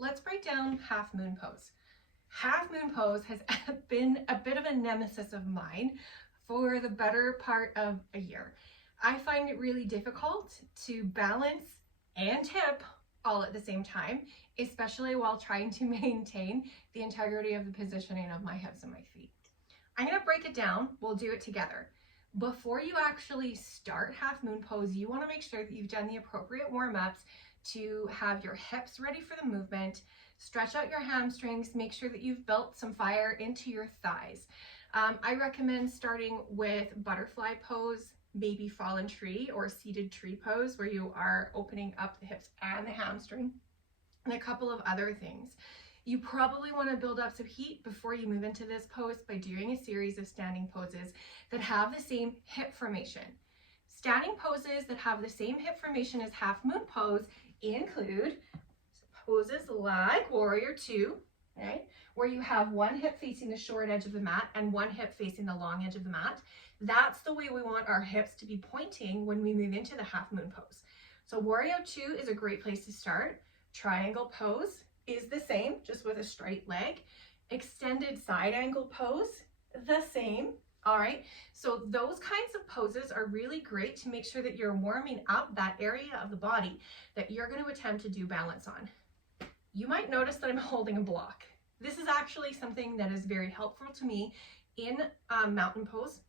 let's break down half moon pose. Half moon pose has been a bit of a nemesis of mine for the better part of a year. I find it really difficult to balance and hip all at the same time, especially while trying to maintain the integrity of the positioning of my hips and my feet. I'm going to break it down. We'll do it together. Before you actually start half moon pose, you want to make sure that you've done the appropriate warm-ups to have your hips ready for the movement, stretch out your hamstrings, make sure that you've built some fire into your thighs. I recommend starting with butterfly pose, baby fallen tree, or seated tree pose, where you are opening up the hips and the hamstring, and a couple of other things. You probably want to build up some heat before you move into this pose by doing a series of standing poses that have the same hip formation. Standing poses that have the same hip formation as half moon pose include poses like Warrior Two, right, where you have one hip facing the short edge of the mat and one hip facing the long edge of the mat. That's the way we want our hips to be pointing when we move into the half moon pose. So Warrior Two is a great place to start. Triangle pose is the same, just with a straight leg. Extended side angle pose, the same. All right, so those kinds of poses are really great to make sure that you're warming up that area of the body that you're going to attempt to do balance on. You might notice that I'm holding a block. This is actually something that is very helpful to me in mountain pose.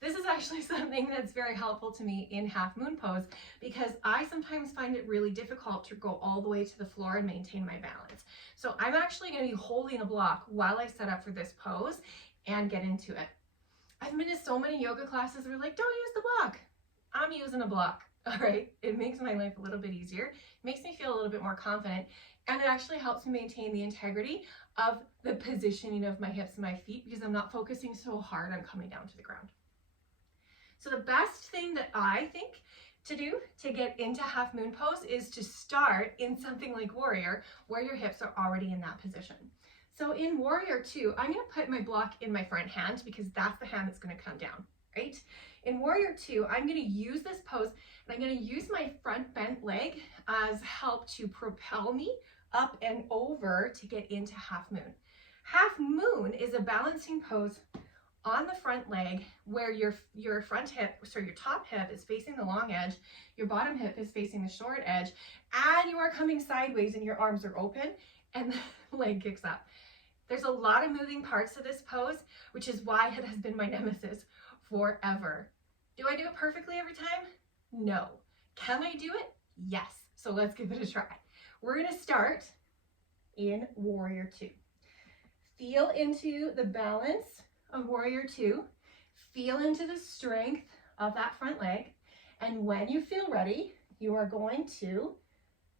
This is actually something that's very helpful to me in half moon pose, because I sometimes find it really difficult to go all the way to the floor and maintain my balance. So I'm actually going to be holding a block while I set up for this pose and get into it. I've been to so many yoga classes that are like, don't use the block. I'm using a block. All right, it makes my life a little bit easier. It makes me feel a little bit more confident, and it actually helps me maintain the integrity of the positioning of my hips and my feet, because I'm not focusing so hard on coming down to the ground. So the best thing that I think to do to get into half moon pose is to start in something like Warrior, where your hips are already in that position. So in Warrior Two, I'm going to put my block in my front hand, because that's the hand that's going to come down, right? In Warrior Two, I'm going to use this pose, and I'm going to use my front bent leg as help to propel me up and over to get into half moon. Half moon is a balancing pose on the front leg, where your front hip, so your top hip is facing the long edge, your bottom hip is facing the short edge, and you are coming sideways and your arms are open and the leg kicks up. There's a lot of moving parts to this pose, which is why it has been my nemesis forever. Do I do it perfectly every time? No. Can I do it? Yes. So let's give it a try. We're going to start in Warrior Two. Feel into the balance of Warrior Two. Feel into the strength of that front leg. And when you feel ready, you are going to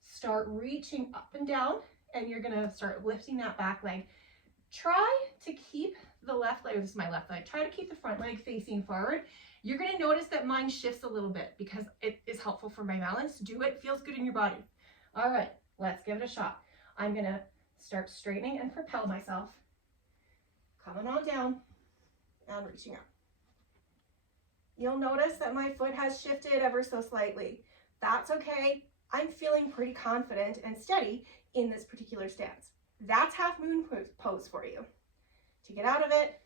start reaching up and down, and you're going to start lifting that back leg. Try to keep the left leg, this is my left leg, try to keep the front leg facing forward. You're going to notice that mine shifts a little bit because it is helpful for my balance. Do it, feels good in your body. All right, let's give it a shot. I'm going to start straightening and propel myself, coming on down and reaching up. You'll notice that my foot has shifted ever so slightly. That's okay. I'm feeling pretty confident and steady in this particular stance. That's half moon pose for you. To get out of it,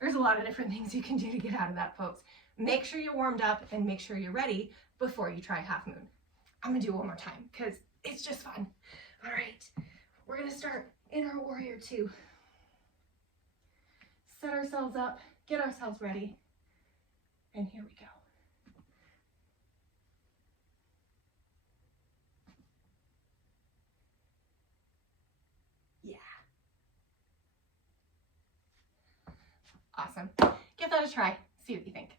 there's a lot of different things you can do to get out of that pose. Make sure you're warmed up and make sure you're ready before you try half moon. I'm gonna do it one more time because it's just fun. All right, we're gonna start in our Warrior Two. Set ourselves up, get ourselves ready, and here we go. Yeah. Awesome. Give that a try. See what you think.